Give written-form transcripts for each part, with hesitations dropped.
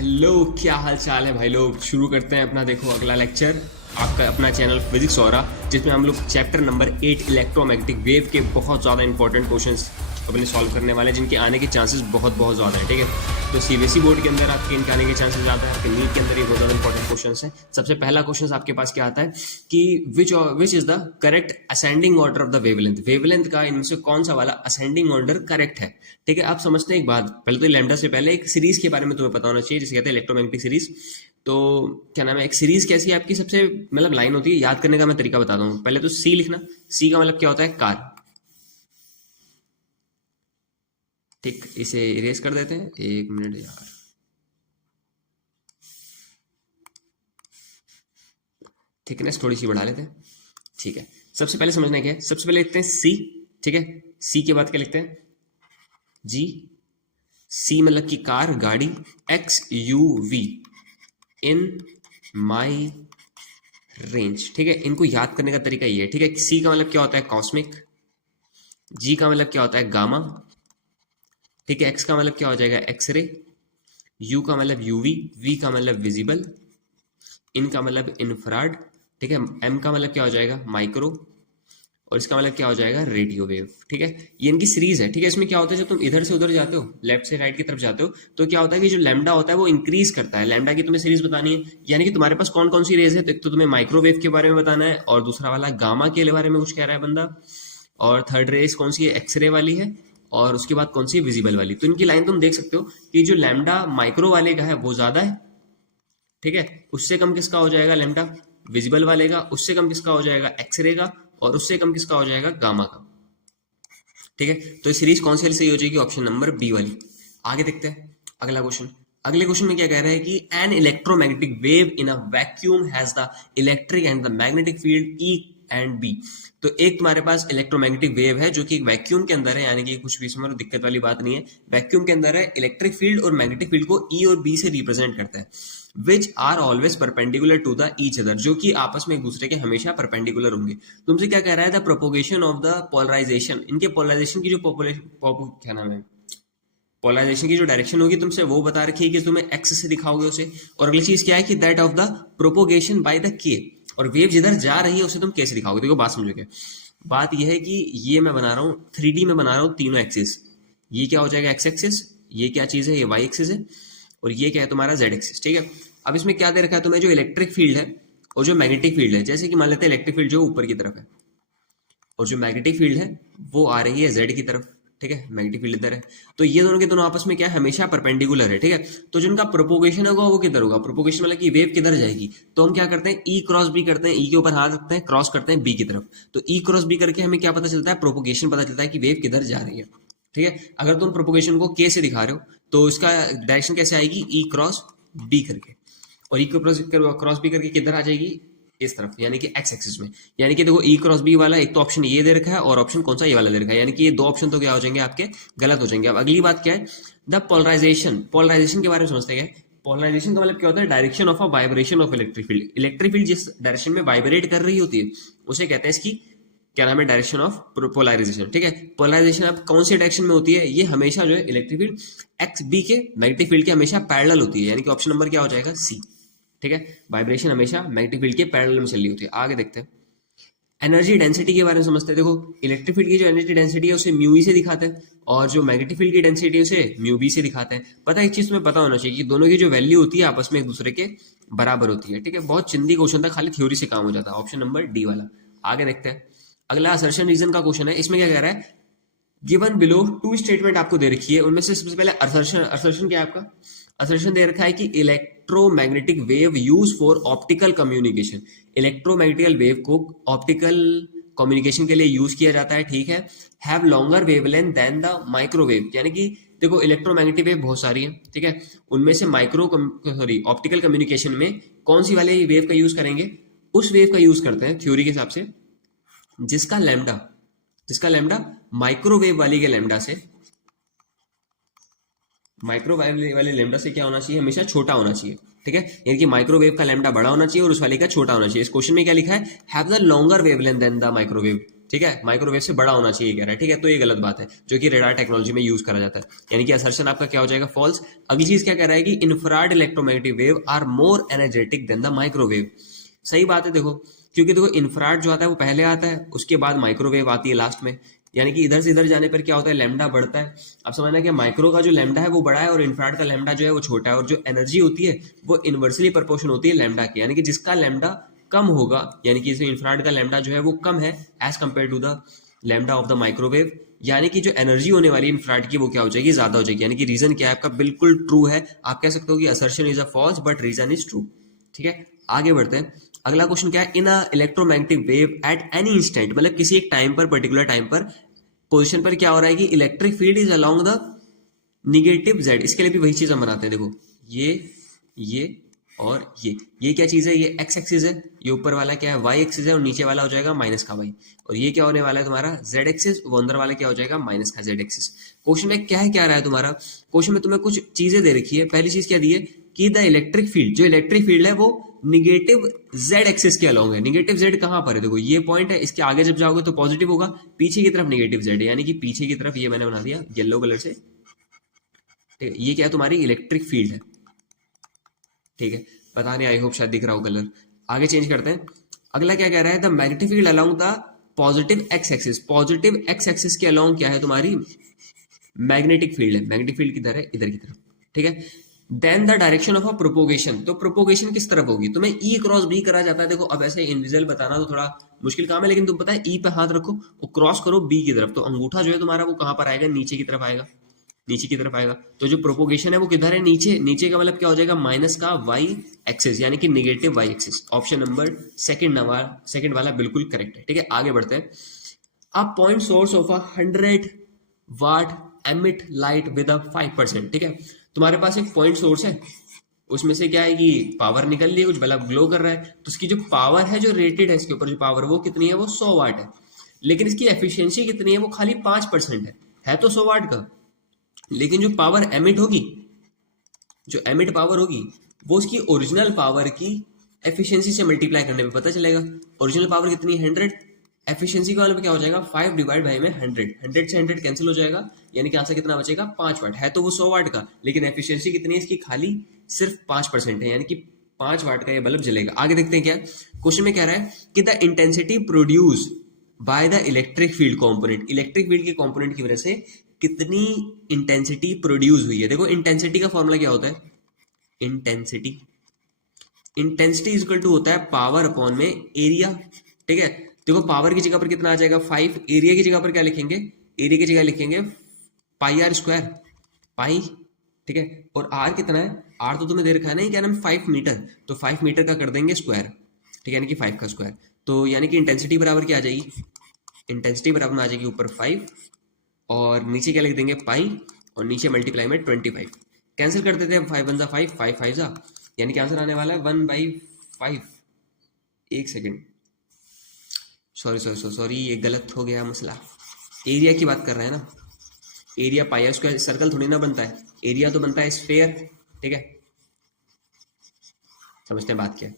Hello, क्या हाल चाल है भाई लोग। शुरू करते हैं अपना देखो अगला लेक्चर, आपका अपना चैनल फिजिक्स हो रहा, जिसमें हम लोग चैप्टर नंबर 8 इलेक्ट्रोमैग्नेटिक वेव के बहुत ज़्यादा इंपॉर्टेंट क्वेश्चंस अपने सॉल्व करने वाले हैं, जिनके आने के चांसेस बहुत बहुत ज़्यादा है। ठीक है, तो सीबीएसई बोर्ड के अंदर आपके इनके आने के चांसेस ज़्यादा है, आपके नीट के अंदर ये बहुत ज़्यादा इंपॉर्टेंट क्वेश्चंस हैं। सबसे पहला क्वेश्चन आपके पास क्या आता है कि which is the correct ascending order of the wavelength. Wavelength का इनमें से कौन सा वाला असेंडिंग ऑर्डर करेक्ट है। ठीक है, आप समझते हैं एक बात, पहले तो लैम्डा से पहले एक सीरीज के बारे में तुम्हें पता होना चाहिए, जिसे कहते हैं इलेक्ट्रोमैग्नेटिक सीरीज। तो क्या नाम है, एक सीरीज कैसी है आपकी, सबसे मतलब लाइन होती है, याद करने का मैं तरीका बताता हूँ। पहले तो सी लिखना, सी का मतलब क्या होता है, कार। ठीक, इसे इरेज कर देते हैं, एक मिनट यार। थिकनेस थोड़ी सी बढ़ा लेते हैं। ठीक है, सबसे पहले समझना क्या है, सबसे पहले लिखते हैं सी। ठीक है, सी के बाद क्या लिखते हैं, जी। सी मतलब की कार, गाड़ी। X U V, in my range. ठीक है, इनको याद करने का तरीका ये है। ठीक है, सी का मतलब क्या होता है, कॉस्मिक। जी का मतलब क्या होता है, गामा। ठीक है, एक्स का मतलब क्या हो जाएगा, एक्सरे। यू का मतलब यूवी, वी का मतलब विजिबल, इन का मतलब इंफ्राड। ठीक है, एम का मतलब क्या हो जाएगा, माइक्रो, और इसका मतलब क्या हो जाएगा, रेडियो वेव। ठीक है, ये इनकी सीरीज है। ठीक है, इसमें क्या होता है, जब तुम इधर से उधर जाते हो, लेफ्ट से राइट की तरफ जाते हो, तो क्या होता है कि जो लैम्डा होता है वो इंक्रीज करता है। लैम्डा की तुम्हें सीरीज बतानी है, यानी कि तुम्हारे पास कौन कौन सी रेज है। तो एक तो तुम्हें माइक्रोवेव के बारे में बताना है, और दूसरा वाला गामा के बारे में कुछ कह रहा है बंदा, और थर्ड रेस कौन सी है, एक्सरे वाली है, और उसके बाद कौन सी है, विजिबल वाली। तो इनकी लाइन तुम देख सकते हो कि जो लैम्डा माइक्रो वाले का है वो ज्यादा है। ठीक है, उससे कम किसका हो जाएगा, लैम्डा विजिबल वाले का। उससे कम किसका हो जाएगा, एक्सरे का। और उससे कम किसका हो जाएगा, गामा का। ठीक है, तो सीरीज कौन सी वाली सही हो जाएगी, ऑप्शन नंबर बी वाली। आगे देखते हैं अगला क्वेश्चन। अगले क्वेश्चन में क्या कह रहा है कि an electromagnetic wave in a vacuum has the electric and the magnetic field E and B. तो एक तुम्हारे पास इलेक्ट्रोमैग्नेटिक वेव है जो कि एक वैक्यूम के अंदर है, यानी कि कुछ भी इसमें दिक्कत वाली बात नहीं है, वैक्यूम के अंदर है। इलेक्ट्रिक फील्ड और मैग्नेटिक फील्ड को ई और बी से रिप्रेजेंट करता है, which are always perpendicular to the each other, जो कि आपस में एक दूसरे के हमेशा परपेंडिकुलर होंगे। तुमसे क्या कह रहा है, the propagation of the polarization, इनके पोलराइजेशन की जो क्या नाम है, पोलराइजेशन की जो डायरेक्शन होगी तुमसे वो बता रखी है कि तुम्हें एक्स से दिखाओगे उसे। और अगली चीज क्या है कि that of the propagation by the के, और वेव जिधर जा रही है उसे तुम के से दिखाओगे। देखो बात समझोगे, बात यह है कि ये मैं बना रहा हूँ 3D में बना रहा हूँ तीनों एक्सिस। ये क्या हो जाएगा, एक्स एक्सिस। ये क्या चीज है, ये वाई एक्सिस है। और ये क्या है तुम्हारा जेड एक्सिस। ठीक है, अब इसमें क्या दे रखा है तुम्हें, जो इलेक्ट्रिक फील्ड है और जो मैग्नेटिक फील्ड है। जैसे कि मान लेते हैं इलेक्ट्रिक फील्ड जो ऊपर की तरफ है, और जो मैग्नेटिक फील्ड है वो आ रही है जेड की तरफ। ठीक है, मैग्नेटिक फील्ड इधर है, तो ये दोनों के दोनों आपस में क्या है, हमेशा परपेंडिकुलर है। ठीक है, तो जिनका प्रोपोगेशन होगा वो किधर होगा, प्रोपोगेशन मतलब कि वेव किधर जाएगी। तो हम क्या करते हैं, ई क्रॉस बी करते हैं, ई के ऊपर हाथ रखते हैं, क्रॉस करते हैं बी की तरफ। तो ई क्रॉस बी करके हमें क्या पता चलता है, प्रोपोगेशन पता चलता है कि वेव किधर जा रही है। ठीक है, अगर तुम प्रोपोगेशन को के से दिखा रहे हो तो इसका डायरेक्शन कैसे आएगी, ई क्रॉस बी करके, और ई को क्रॉस बी करके किधर आ जाएगी, इस तरफ, यानी कि एक्स एक्सिस में। यानी कि देखो ई क्रॉस बी वाला एक तो ऑप्शन ये दे रखा है, और ऑप्शन कौन सा, ये वाला दे रखा है, यानी कि ये दो ऑप्शन तो क्या हो जाएंगे आपके, गलत हो जाएंगे। अब अगली बात क्या है, द पोलराइजेशन। पोलराइजेशन के बारे में समझते हैं। पोलराइजेशन का मतलब क्या होता है, direction of a vibration of electric field. Electric field जिस डायरेक्शन में वाइब्रेट कर रही होती है उसे कहते हैं इसकी क्या नाम है, डायरेक्शन ऑफ पोलराइजेशन। ठीक है, पोलराइजेशन अब कौन सी डायरेक्शन में होती है, ये हमेशा जो है इलेक्ट्रिक फील्ड एक्स बी के मैग्नेटिक फील्ड के हमेशा पैरेलल होती है, यानी कि ऑप्शन नंबर क्या हो जाएगा, सी। ठीक है, वाइब्रेशन हमेशा मैग्नेटिक फील्ड के पैरेलल में चल रही होती है। आगे देखते हैं एनर्जी डेंसिटी के बारे में समझते हैं। देखो इलेक्ट्रिक फील्ड की जो एनर्जी डेंसिटी है उसे म्यू ई से दिखाते हैं, और जो मैग्नेटिक फील्ड की डेंसिटी है उसे म्यू बी से दिखाते हैं। पता है, एक चीज तुम्हें पता होना चाहिए कि दोनों की जो वैल्यू होती है आपस में एक दूसरे के बराबर होती है। ठीक है, बहुत चिंदी क्वेश्चन था, खाली थ्योरी से काम हो जाता है, ऑप्शन नंबर डी वाला। आगे देखते हैं अगला असर्शन रीजन का क्वेश्चन है। इसमें क्या कह रहा है, गिवन बिलो टू स्टेटमेंट आपको दे रखी है, उनमें से सबसे पहले असर्शन। असर्शन क्या है आपका, असर्शन दे रखा है कि electromagnetic wave use for optical communication. Electromagnetical wave को ऑप्टिकल कम्युनिकेशन के लिए यूज किया जाता है। ठीक है, have longer wavelength than the microwave, यानी कि देखो इलेक्ट्रोमैग्नेटिक वेव बहुत सारी है। ठीक है, उनमें से ऑप्टिकल कम्युनिकेशन में कौन सी वाले वेव का यूज करेंगे, उस वेव का यूज करते हैं थ्योरी के हिसाब से जिसका लैम्डा माइक्रोवेव वाली के लैम्डा से, माइक्रोवेव वाले लैम्डा से क्या होना चाहिए, हमेशा छोटा होना चाहिए। ठीक है, यानी कि माइक्रोवेव का लैम्डा बड़ा होना चाहिए और उस वाले का छोटा होना चाहिए। इस क्वेश्चन में क्या लिखा है, have the longer wavelength than the microwave. ठीक है, माइक्रोवेव से बड़ा होना चाहिए कह रहा है, ठीक है, तो ये गलत बात है जो कि रेडार टेक्नोलॉजी में यूज करा जाता है, यानी कि असर्शन आपका क्या हो जाएगा, फॉल्स। अगली चीज क्या कह रहा है कि infrared electromagnetic wave are more energetic than the microwave. सही बात है, देखो, क्योंकि देखो इंफ्रारेड जो आता है वो पहले आता है, उसके बाद माइक्रोवेव आती है लास्ट में, यानी कि इधर से इधर जाने पर क्या होता है, लैम्डा बढ़ता है। अब समझना कि माइक्रो का जो लैम्डा है वो बड़ा है और इंफ्रारेड का लैम्डा जो है वो छोटा है, और जो एनर्जी होती है वो इनवर्सली प्रोपोर्शन होती है लैम्डा की, यानी कि जिसका लैम्डा कम होगा, यानी कि इंफ्रारेड का लैम्डा जो है वो कम है as compare to the lambda of the microwave, यानी कि जो एनर्जी होने वाली इंफ्रारेड की वो क्या हो जाएगी, ज्यादा हो जाएगी, यानी कि रीजन क्या है आपका, बिल्कुल ट्रू है। आप कह सकते हो कि assertion is a false but reason is true. ठीक है, आगे बढ़ते हैं। अगला क्वेश्चन क्या है, in a electromagnetic wave at any instant, मतलब किसी एक टाइम पर, पर्टिकुलर टाइम पर, पोजीशन पर क्या हो रहा है कि electric field is along the negative Z. इसके लिए भी वही चीज हम बनाते हैं, देखो ये और ये क्या चीज है, ये एक्स एक्सिस है, ये ऊपर वाला क्या है, वाई एक्सिस है, और नीचे वाला हो जाएगा माइनस का वाई, और ये क्या होने वाला है तुम्हारा जेड एक्सिस, वो अंदर वाला क्या हो जाएगा, माइनस का जेड एक्सिस। क्वेश्चन में क्या है, क्या रहा है तुम्हारा, क्वेश्चन में तुम्हें कुछ चीजें दे रखी है। पहली चीज क्या दी है कि द इलेक्ट्रिक फील्ड, जो इलेक्ट्रिक फील्ड है वो निगेटिव जेड एक्सिस के अलोंग है। निगेटिव जेड कहां पर है, देखो ये पॉइंट है, इसके आगे जब जाओगे तो पॉजिटिव होगा, पीछे की तरफ निगेटिव जेड है, यानी कि पीछे की तरफ, ये मैंने बना दिया येलो कलर से, ठीक है, ये क्या है तुम्हारी इलेक्ट्रिक फील्ड है, ठीक है, पता नहीं, आई होप शायद दिख रहा हो कलर। आगे चेंज करते हैं, अगला क्या कह रहा है, the magnetic field along the positive x axis. Positive x axis के अलोंग क्या है तुम्हारी, मैग्नेटिक फील्ड है। मैग्नेटिक फील्ड किधर है, इधर की तरफ, ठीक है। Then the direction of a propagation, तो प्रोपोगेशन किस तरफ होगी, तुम्हें ई क्रॉस बी करा जाता है। देखो अब ऐसे इनविजिबल बताना तो थोड़ा मुश्किल काम है, लेकिन तुम पता है ई पे हाथ रखो और क्रॉस करो बी की तरफ, तो अंगूठा जो है तुम्हारा वो कहां पर आएगा, नीचे की तरफ आएगा, नीचे की तरफ आएगा। तो जो प्रोपोगेशन है वो किधर है, नीचे। नीचे का मतलब क्या हो जाएगा, माइनस का वाई एक्सिस, यानी कि negative y axis. Option number second वाला बिल्कुल करेक्ट है, ठीक है। आगे बढ़ते हैं। A point source of 100 watt emit light with 5%, ठीक है। तुम्हारे पास एक पॉइंट सोर्स है, उसमें से क्या है कि पावर निकल रही है, कुछ बल्ब ग्लो कर रहा है, तो उसकी जो पावर है, जो रेटेड है इसके ऊपर जो पावर, वो कितनी है, वो 100 वाट है। लेकिन इसकी एफिशिएंसी कितनी है, वो खाली 5% है तो 100 वाट का, लेकिन जो पावर एमिट होगी, जो एमिट पावर होगी, वो उसकी ओरिजिनल पावर की एफिशिएंसी से मल्टीप्लाई करने पे पता चलेगा। ओरिजिनल पावर कितनी है, 100, एफिशिएंसी का मतलब क्या हो जाएगा, 5 डिवाइड बाई में 100 से 100 कैंसिल हो जाएगा, यानी कि आंसर कितना बचेगा, 5 वाट है, तो वो 100 वाट का, लेकिन एफिशिएंसी कितनी है इसकी, खाली सिर्फ 5% है, यानी कि 5 वाट का ये बल्ब जलेगा। आगे देखते हैं क्या क्वेश्चन में कह रहा है कि the intensity produce by the electric field component, electric field के कॉम्पोनेंट की वजह से कितनी इंटेंसिटी प्रोड्यूस हुई है। देखो इंटेंसिटी का फॉर्मूला क्या होता है, इंटेंसिटी इज इक्वल टू होता है पावर अपॉन में एरिया, ठीक है। देखो पावर की जगह पर कितना आ जाएगा, 5, एरिया की जगह पर क्या लिखेंगे, एरिया की जगह लिखेंगे पाई आर स्क्वायर, पाई, ठीक है। और आर कितना है, आर तो तुम्हें दे रखा है ना, क्या नाम, 5 मीटर, तो 5 मीटर का कर देंगे स्क्वायर, ठीक है, यानी कि 5 का स्क्वायर, तो यानी कि इंटेंसिटी बराबर क्या आ जाएगी, इंटेंसिटी बराबर में आ जाएगी ऊपर 5 और नीचे क्या लिख देंगे पाई, और नीचे मल्टीप्लाई में 25, कैंसिल कर देते हैं, 5 वन जा 5, 5 5 जा, यानी कि आंसर आने वाला है 1/5। एक सेकेंड, सॉरी ये गलत हो गया मसला, एरिया की बात कर रहे हैं ना, area pi r square, circle थोड़ी ना बनता है, एरिया तो बनता है स्फेयर, ठीक है, समझते हैं बात क्या है,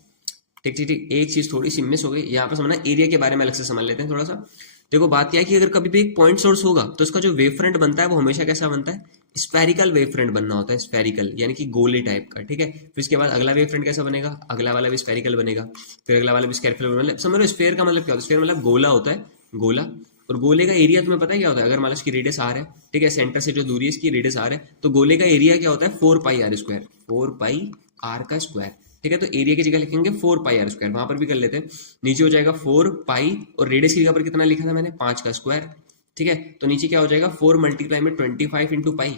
ठीक ठीक ठीक। एक चीज थोड़ी सी मिस हो गई यहाँ पर, समझना एरिया के बारे में अलग से समझ लेते हैं थोड़ा सा। देखो बात क्या है कि अगर कभी भी एक पॉइंट सोर्स होगा तो उसका जो वेव फ्रंट बनता है वो हमेशा कैसा बनता है, स्फेरिकल वेव फ्रंट बनना होता है, स्फेरिकल यानी कि गोले टाइप का, ठीक है। फिर इसके बाद अगला वेव फ्रंट कैसा बनेगा, अगला वाला भी स्फेरिकल बनेगा, फिर अगला वाला भी स्फेरिकल बनेगा। समझ लो स्फेयर का मतलब क्या होता है, स्फेयर मतलब गोला होता है, गोला। और गोले का एरिया तुम्हें पता है क्या होता है, अगर मान लो इसकी रेडियस आर है, ठीक है, सेंटर से जो दूरी है इसकी रेडियस आर है, तो गोले का एरिया क्या होता है, 4 पाई आर स्क्वायर, 4 पाई आर का स्क्वायर, ठीक है। तो एरिया की जगह लिखेंगे 4 पाई आर स्क्वायर, वहां पर भी कर लेते हैं, नीचे हो जाएगा 4 पाई और रेडियस की जगह पर कितना लिखा था मैंने, 5 का स्क्वायर, ठीक है। तो नीचे क्या हो जाएगा 4 मल्टीप्लाई में 25 इंटू पाई,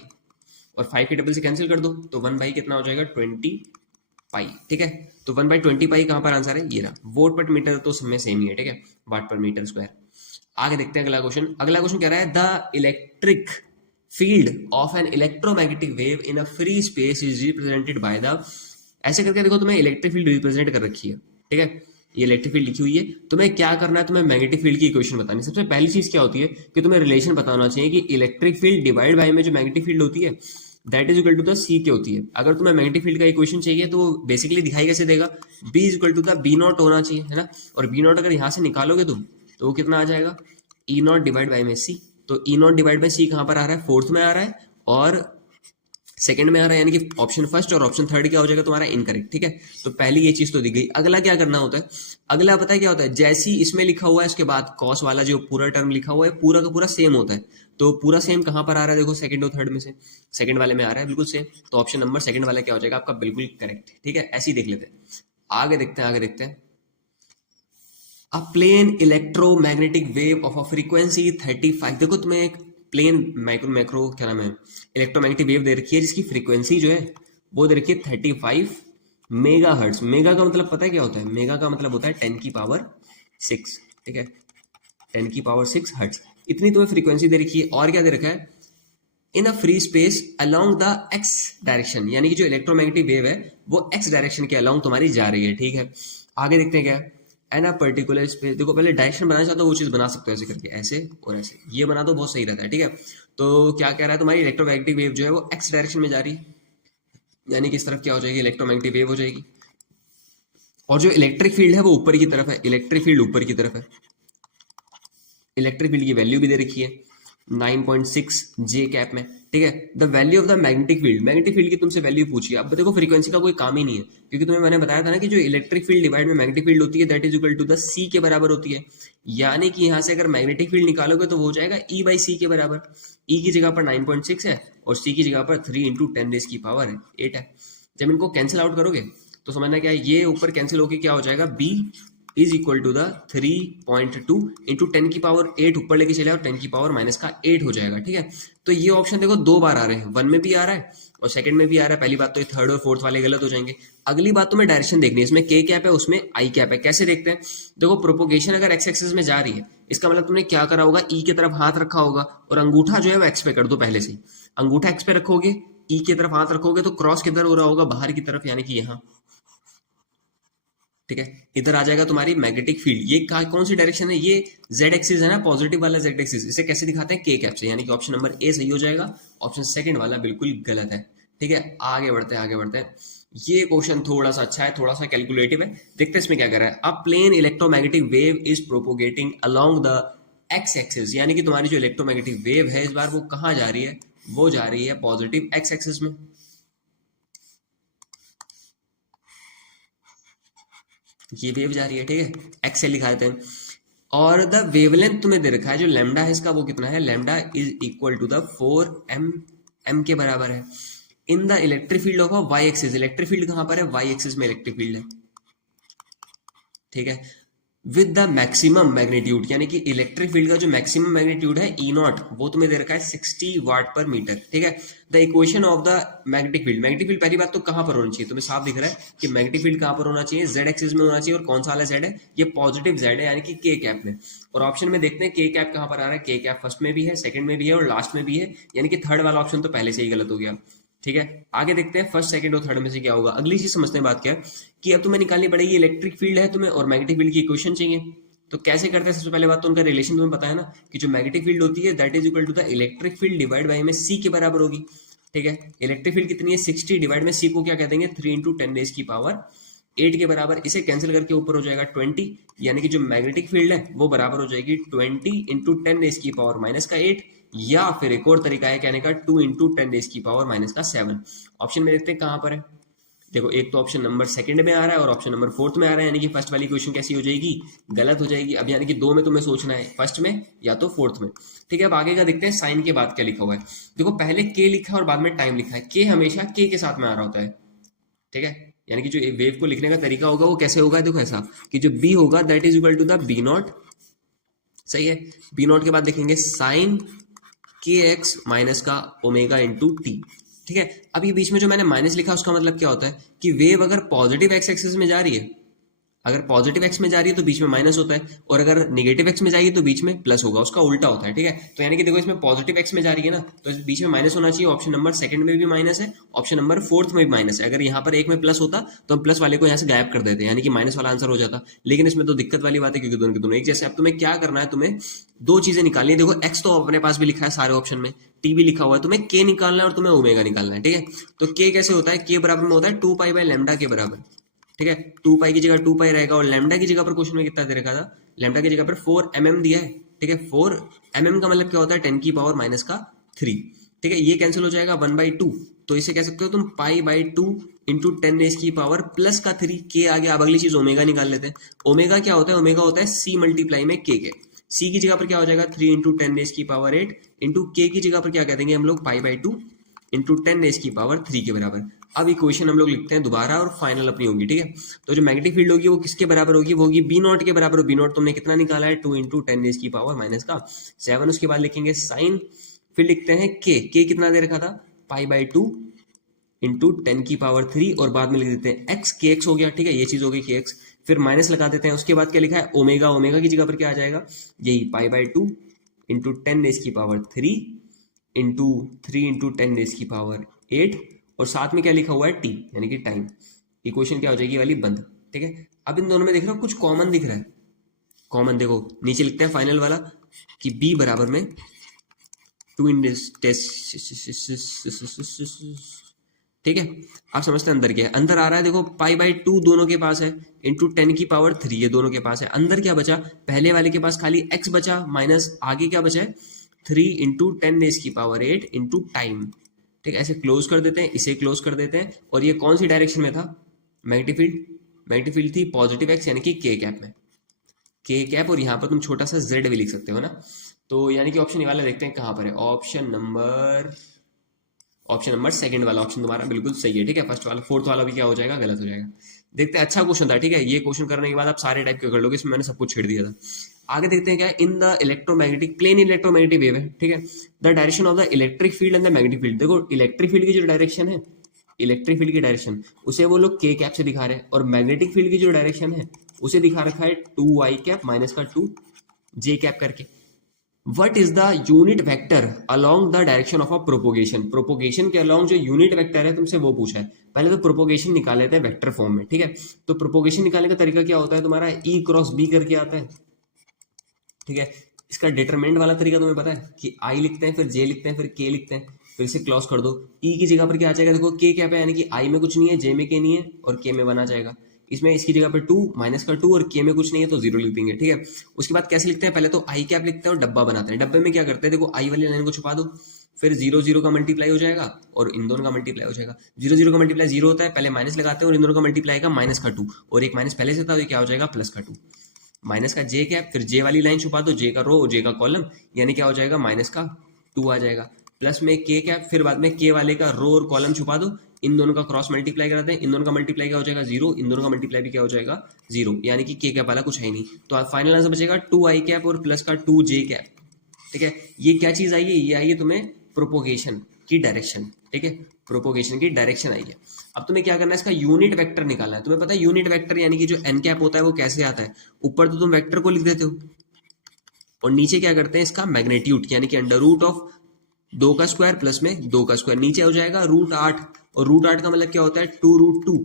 और 5 के डबल से कैंसिल कर दो, तो 1 बाई कितना हो जाएगा 20 पाई, ठीक है। तो 1/20 पाई कहां पर आंसर है, ये रहा। वोट पर मीटर तो सब में सेम ही है, ठीक है, वाट पर मीटर स्क्वायर। आगे देखते हैं अगला क्वेश्चन। अगला क्वेश्चन कह रहा है the electric field of N electromagnetic wave in a free space is represented by the, ऐसे करके देखो तुम्हें इलेक्ट्रिक फील्ड रिप्रेजेंट कर रखी है, ठीक है, ये इलेक्ट्रिक फील्ड लिखी हुई है। तुम्हें क्या करना है, तुम्हें मैग्नेटिक फील्ड की इक्वेशन बतानी है। सबसे पहली चीज क्या होती है कि तुम्हें रिलेशन बताना चाहिए कि इलेक्ट्रिक फील्ड डिवाइड बाय में जो मैग्नेटिक फील्ड होती है that is equal to the C के होती है। अगर तुम्हें मैग्नेटिक फील्ड का इक्वेशन चाहिए तो बेसिकली दिखाई कैसे देगा, B is equal to the B naught होना चाहिए, है ना। और बी नॉट अगर यहाँ से निकालोगे तुम तो वो कितना आ जाएगा, ई नॉट डिवाइड बाई में सी। तो ई नॉट डिवाइड बाई सी कहाँ पर आ रहा है, फोर्थ में आ रहा है और सेकंड में आ रहा है, यानी कि ऑप्शन फर्स्ट और ऑप्शन थर्ड क्या हो जाएगा तुम्हारा इनकरेक्ट। ठीक है, तो पहली ये चीज तो दी गई। अगला क्या करना होता है, अगला पता है क्या होता है, जैसे ही इसमें लिखा हुआ है इसके बाद कॉस वाला जो पूरा टर्म लिखा हुआ है पूरा का पूरा सेम होता है। तो पूरा सेम कहाँ पर आ रहा है, देखो सेकंड और थर्ड में से सेकंड वाले में आ रहा है बिल्कुल सेम। तो ऑप्शन नंबर सेकंड वाला क्या हो जाएगा आपका, बिल्कुल करेक्ट। ठीक है, ऐसे ही देख लेते हैं, आगे देखते हैं, आगे देखते हैं। A plane electromagnetic wave of a frequency 35। देखो तुम्हें एक प्लेन मैक्रो क्या नाम है, इलेक्ट्रोमैग्नेटिक वेव दे रखी है जिसकी फ्रीक्वेंसी जो है वो दे रखी है 35 मेगा हर्ट्स। मेगा का मतलब पता है क्या होता है, मेगा का मतलब होता है 10 की पावर 6। ठीक है, 10 की पावर 6 हर्ट्स, इतनी तुम्हें फ्रीक्वेंसी दे रखी है। और क्या दे रखा है, in a free space along the X direction, यानी कि जो इलेक्ट्रोमैग्नेटिक वेव है वो एक्स डायरेक्शन के अलोंग तुम्हारी जा रही है। ठीक है, आगे देखते हैं क्या है, एंड अ पर्टिकुलर स्पेस। देखो पहले डायरेक्शन बनाना चाहते हो वो चीज बना सकते हो ऐसे करके, ऐसे और ऐसे, ये बना दो बहुत सही रहता है। ठीक है, तो क्या कह रहा है, तुम्हारी इलेक्ट्रोमैग्नेटिक वेव जो है वो एक्स डायरेक्शन में जा रही है, यानी कि इस तरफ क्या हो जाएगी, इलेक्ट्रोमैग्नेटिक वेव हो जाएगी। और जो इलेक्ट्रिक फील्ड है वो ऊपर की तरफ है, इलेक्ट्रिक फील्ड ऊपर की तरफ है। इलेक्ट्रिक फील्ड की वैल्यू भी दे रखी है 9.6 जे कैप में। ठीक है, the value of the magnetic field, magnetic field की तुमसे वैल्यू पूछी। अब देखो फ्रीक्वेंसी का कोई काम ही नहीं है, क्योंकि तुम्हें मैंने बताया था ना कि जो इलेक्ट्रिक फील्ड डिवाइड में मैग्नेटिक फील्ड होती है that is equal to the C के बराबर होती है। यानी कि यहां से अगर मैग्नेटिक फील्ड निकालोगे तो वो हो जाएगा ई बाई सी के बराबर। ई की जगह पर 9.6 है और सी की जगह पर 3 इंटू 10 रेज की पावर 8 है। जब इनको कैंसिल आउट करोगे तो समझना क्या है, ये ऊपर कैंसिल होकर क्या हो जाएगा, B is equal to the 3.2 into 10 की पावर 8 ऊपर लेके चले और 10 की पावर माइनस का 8 हो जाएगा। ठीक है, तो ये ऑप्शन देखो दो बार आ रहे हैं, वन में भी आ रहा है और सेकंड में भी आ रहा है। पहली बात तो ये थर्ड और फोर्थ वाले गलत हो जाएंगे। अगली बात तुम्हें डायरेक्शन देखनी है, इसमें के कैप है उसमें आई कैप है। कैसे देखते हैं, देखो प्रोपोगेशन अगर एक्स एक्सिस में जा रही है इसका मतलब तुमने क्या करा होगा, ई की तरफ हाथ रखा होगा और अंगूठा जो है वो एक्स पे कर दो पहले से ही। अंगूठा एक्स पे रखोगे, ई की तरफ हाथ रखोगे तो क्रॉस किधर हो रहा होगा, बाहर की तरफ, यानी कि यहाँ। ठीक है, इधर आ जाएगा तुम्हारी मैग्नेटिक फील्ड। ये कौन सी डायरेक्शन है, ये जेड एक्सिस है ना, पॉजिटिव वाला जेड एक्सिस। इसे कैसे दिखाते हैं, के कैप से, यानी कि ऑप्शन नंबर ए सही हो जाएगा, ऑप्शन सेकंड वाला बिल्कुल गलत है। ठीक है, आगे बढ़ते हैं, आगे बढ़ते हैं। ये क्वेश्चन थोड़ा सा अच्छा है, थोड़ा सा कैलकुलेटिव है। देखते हैं इसमें क्या कर रहा है। A plane electromagnetic wave is propagating along the X axis, यानी कि तुम्हारी जो इलेक्ट्रोमैग्नेटिक वेव है इस बार वो कहाँ जा रही है, वो जा रही है पॉजिटिव एक्स एक्सिस में। ये वेव जा रही है। ठीक है, एक्स से लिखा देते हैं। और द वेवलेंथ तुम्हें दे रखा है, जो लैम्डा है इसका वो कितना है, lambda is equal to the 4m, m के बराबर है। In the electric field of a y axis, electric field कहां पर है, वाई एक्सिस में इलेक्ट्रिक फील्ड है। ठीक है, विद द मैक्सिमम मैग्नीट्यूड, यानी कि इलेक्ट्रिक फील्ड का जो मैक्सिमम मैग्नीट्यूड है ई नॉट, वो तुम्हें दे रखा है 60 वाट पर मीटर। ठीक है, the equation of the magnetic field, magnetic field पहली बात तो कहां पर होना चाहिए, तुम्हें साफ दिख रहा है कि मैग्नेटिक फील्ड कहां पर होना चाहिए, जेड एक्सिस में होना चाहिए। और कौन सा वाला जेड है, ये पॉजिटिव जेड है, यानी कि के कैप में। और ऑप्शन में देखते हैं के कैप कहां पर आ रहा है, के कैप फर्स्ट में भी है, सेकंड में भी है और लास्ट में भी है, यानी कि थर्ड वाला ऑप्शन तो पहले से ही गलत हो गया। ठीक है, आगे देखते हैं फर्स्ट सेकंड और थर्ड में से क्या होगा। अगली चीज समझते हैं बात क्या है कि अब तुम्हें निकालनी पड़ेगी, इलेक्ट्रिक फील्ड है तुम्हें और मैग्नेटिक फील्ड की इक्वेशन चाहिए। तो कैसे करते हैं, सबसे पहले बात तो उनका रिलेशन तुम्हें पता है ना, कि जो मैग्नेटिक फील्ड होती है that is equal to the electric field divide by में सी के बराबर होगी। ठीक है, इलेक्ट्रिक फील्ड कितनी है 60 डिवाइड में सी को क्या कह देंगे 3 इंटू 10 रेज की पावर 8 के बराबर। इसे कैंसिल करके ऊपर हो जाएगा 20, यानी कि जो मैग्नेटिक फील्ड है वो बराबर हो जाएगी 20 इंटू 10 रेज की पावर माइनस का 8, या फिर एक और तरीका है कहने का 2 इंटू 10 रेज की पावर माइनस का 7। ऑप्शन में देखते हैं कहां पर है। देखो एक तो ऑप्शन नंबर सेकंड में आ रहा है और ऑप्शन नंबर फोर्थ में आ रहा है, यानी कि फर्स्ट वाली क्वेश्चन कैसी हो जाएगी, गलत हो जाएगी। अब यानी कि दो में तुम्हें सोचना है, फर्स्ट में या तो फोर्थ में। ठीक है, अब आगे का देखते हैं, साइन के बाद क्या लिखा हुआ है। देखो पहले के लिखा है और बाद में टाइम लिखा है, के हमेशा के साथ में आ रहा होता है। ठीक है, यानी कि जो वेव को लिखने का तरीका होगा वो कैसे होगा, देखो ऐसा कि जो बी होगा that is equal to the B naught. सही है, बी नॉट के बाद देखेंगे साइन के एक्स माइनस का ओमेगा इंटू टी। ठीक है, अब ये बीच में जो मैंने माइनस लिखा उसका मतलब क्या होता है कि वेव अगर पॉजिटिव एक्स एक्सिस में जा रही है, अगर पॉजिटिव एक्स में जा रही है तो बीच में माइनस होता है, और अगर नेगेटिव एक्स में जाएगी तो बीच में प्लस होगा, उसका उल्टा होता है। ठीक है, तो यानी कि देखो इसमें पॉजिटिव एक्स में जा रही है ना, तो इस बीच में माइनस होना चाहिए। ऑप्शन नंबर सेकंड में भी माइनस है, ऑप्शन नंबर फोर्थ में भी माइनस है। अगर यहाँ पर एक में प्लस होता तो हम प्लस वाले को यहाँ से गायब कर देते, यानी कि माइनस वाला आंसर हो जाता। लेकिन इसमें तो दिक्कत वाली बात है क्योंकि दोनों के दोनों एक जैसे। अब तुम्हें क्या करना है, तुम्हें दो चीजें निकालनी है। देखो एक्स तो अपने पास भी लिखा है सारे ऑप्शन में, टी भी लिखा हुआ है, तुम्हें के निकालना है और तुम्हें ओमेगा निकालना है। ठीक है, तो के कैसे होता है, के बराबर में होता है 2 पाई बाय लैम्डा के बराबर। ठीक है, 2 पाई की जगह 2 पाई रहेगा और लैम्डा की जगह पर क्वेश्चन में कितना दे रखा था, लैम्डा की जगह पर 4 mm दिया है। ठीक है। 4 mm का मतलब क्या होता है 10 की पावर माइनस का 3, ठीक है। ये कैंसिल हो जाएगा 1/2, तो इसे कह सकते हो तुम π/2 इंटू 10 रेज की पावर प्लस का 3 के आगे। अब अगली चीज ओमेगा निकाल लेते हैं। ओमेगा क्या होता है, ओमेगा होता है c मल्टीप्लाई में के। c की जगह पर क्या हो जाएगा 3 इंटू 10 रेज की पावर 8 इंटू के की जगह पर क्या कह देंगे हम लोग π/2 इंटू 10 रेज की पावर 3 के बराबर। अब इक्वेशन हम लोग लिखते हैं दोबारा और फाइनल अपनी होगी, ठीक है। तो जो मैग्नेटिक फील्ड होगी वो किसके बराबर होगी, वो होगी बी नॉट के बराबर। बी नॉट तुमने कितना निकाला है 2 इंटू 10 रेज की पावर माइनस का 7। उसके बाद लिखेंगे साइन, फिर लिखते हैं के कितना दे रखा था π/2 इंटू 10 की पावर 3 और बाद में लिख देते हैं एक्स, के एक्स हो गया, ठीक है। ये चीज हो गई के एक्स, फिर माइनस लगा देते हैं। उसके बाद क्या लिखा है ओमेगा, ओमेगा की जगह पर क्या आ जाएगा यही π/2 इंटू 10 रेज की पावर 3 इंटू 3 इंटू 10 रेज की पावर 8 और साथ में क्या लिखा हुआ है टी यानी कि टाइम। इक्वेशन क्या हो जाएगी वाली बंद, ठीक है। अब इन दोनों में देख रहे हो कुछ कॉमन दिख रहा है, कॉमन देखो नीचे लिखते हैं फाइनल वाला कि बी बराबर में 2 ठीक है। आप समझते हैं अंदर क्या है, अंदर आ रहा है देखो π/2 दोनों के पास है इंटू 10 की पावर 3 ये दोनों के पास है। अंदर क्या बचा, पहले वाले के पास खाली x बचा माइनस आगे क्या बचा है 3 इंटू 10 रेज की पावर 8 इंटू टाइम, ठीक है। ऐसे क्लोज कर देते हैं, इसे क्लोज कर देते हैं। और ये कौन सी डायरेक्शन में था मैग्नेटिक फील्ड, मैग्नेटिक फील्ड थी पॉजिटिव एक्स यानी कि के कैप में, के कैप। और यहाँ पर तुम छोटा सा जेड भी लिख सकते हो ना। तो यानी कि ऑप्शन ये वाला देखते हैं कहाँ पर है, ऑप्शन नंबर सेकंड वाला ऑप्शन तुम्हारा बिल्कुल सही है, ठीक है। फर्स्ट वाला, फोर्थ वाला भी क्या हो जाएगा गलत हो जाएगा। देखते हैं, अच्छा क्वेश्चन था, ठीक है। ये क्वेश्चन करने के बाद आप सारे टाइप के कर लोगे, इसमें मैंने सब कुछ छेड़ दिया था। आगे देखते हैं क्या है, in the electromagnetic plane electromagnetic wave है, ठीक है। The direction of the electric field and the magnetic field. देखो इलेक्ट्रिक फील्ड की जो डायरेक्शन है, इलेक्ट्रिक फील्ड की डायरेक्शन उसे वो लोग के कैप से दिखा रहे हैं, और मैग्नेटिक फील्ड की जो डायरेक्शन है उसे दिखा रखा है 2i कैप माइनस का 2j कैप करके। What is the unit vector along the direction of a propagation. Propagation के अलॉन्ग जो यूनिट वेक्टर है तुमसे वो पूछा है। पहले तो प्रोपोगेशन निकाल लेते हैं वेक्टर फॉर्म में, ठीक है। तो प्रोपोगेशन निकालने का तरीका क्या होता है तुम्हारा, E क्रॉस B करके आता है, ठीक है। इसका डिटरमिनेंट वाला तरीका तुम्हें पता है कि I लिखते हैं, फिर J लिखते हैं, फिर K लिखते हैं, फिर इसे क्लॉज कर दो। E की जगह पर क्या आ जाएगा, देखो K क्या पे, यानी कि I में कुछ नहीं है, J में K नहीं है और K में 1 आ जाएगा। इसमें इसकी जगह पर 2 माइनस का 2 और K में कुछ नहीं है तो 0 लिख देंगे, ठीक है। उसके बाद कैसे लिखते हैं, पहले तो I कैप लिखते हैं और डब्बा बनाते हैं। डब्बे में क्या करते हैं, देखो I वाली लाइन को छुपा दो, फिर 0 0 का मल्टीप्लाई हो जाएगा और इन दोनों का मल्टीप्लाई हो जाएगा। 0 0 का मल्टीप्लाई 0 होता है, पहले माइनस लगाते हैं और इन दोनों का मल्टीप्लाई आएगा माइनस का 2 और एक माइनस पहले से था तो क्या हो जाएगा प्लस का 2। माइनस का J कैप, फिर J वाली लाइन छुपा दो, J का रो और J का कॉलम, यानी क्या हो जाएगा माइनस का 2 आ जाएगा। प्लस में K कैप, फिर बाद में K वाले का रो और कॉलम छुपा दो, इन दोनों का क्रॉस मल्टीप्लाई कराते हैं, इन दोनों का मल्टीप्लाई क्या हो जाएगा 0, इन दोनों का मल्टीप्लाई भी क्या हो जाएगा 0, यानी कि K कैप वाला कुछ है नहीं। तो फाइनल आंसर बचेगा 2i कैप और प्लस का 2j कैप, ठीक है। ये क्या चीज आई है, ये आई है तुम्हें प्रोपोगेशन की डायरेक्शन, ठीक है। प्रोपोगेशन की डायरेक्शन आई है। अब तुम्हें क्या करना है, इसका यूनिट वेक्टर निकालना है। तुम्हें पता है यूनिट वेक्टर यानी कि जो एन कैप होता है वो कैसे आता है, ऊपर तो तुम वेक्टर को लिख देते हो और नीचे क्या करते हैं इसका मैग्नीट्यूड, यानी कि अंडर रूट ऑफ 2 का स्क्वायर प्लस में 2 का स्क्वायर, नीचे हो जाएगा √8 और √8 का मतलब क्या होता है 2√2,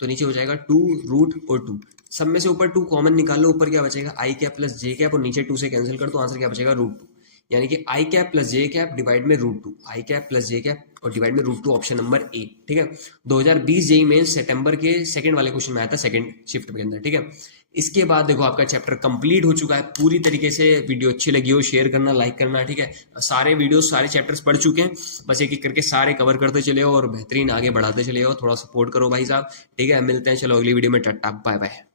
तो नीचे हो जाएगा 2√2। सब में से ऊपर 2 कॉमन निकालो, ऊपर क्या बचेगा i cap plus j cap और नीचे 2 से कैंसिल कर दो, आंसर क्या बचेगा √2, यानी कि i cap plus j cap divide में √2, i cap plus j cap और डिवाइड में √2, ऑप्शन नंबर ए, ठीक है। 2020 जेईई मेंस सितंबर के सेकंड वाले क्वेश्चन में आया था, सेकंड शिफ्ट के अंदर, ठीक है। इसके बाद देखो आपका चैप्टर कंप्लीट हो चुका है पूरी तरीके से। वीडियो अच्छी लगी हो शेयर करना, लाइक करना, ठीक है। सारे वीडियोस सारे चैप्टर्स पढ़ चुके हैं, बस एक एक करके सारे कवर करते चले हो और बेहतरीन आगे बढ़ाते चले हो। थोड़ा सपोर्ट करो भाई साहब, ठीक है। मिलते हैं चलो अगली वीडियो में, टाटा बाय बाय।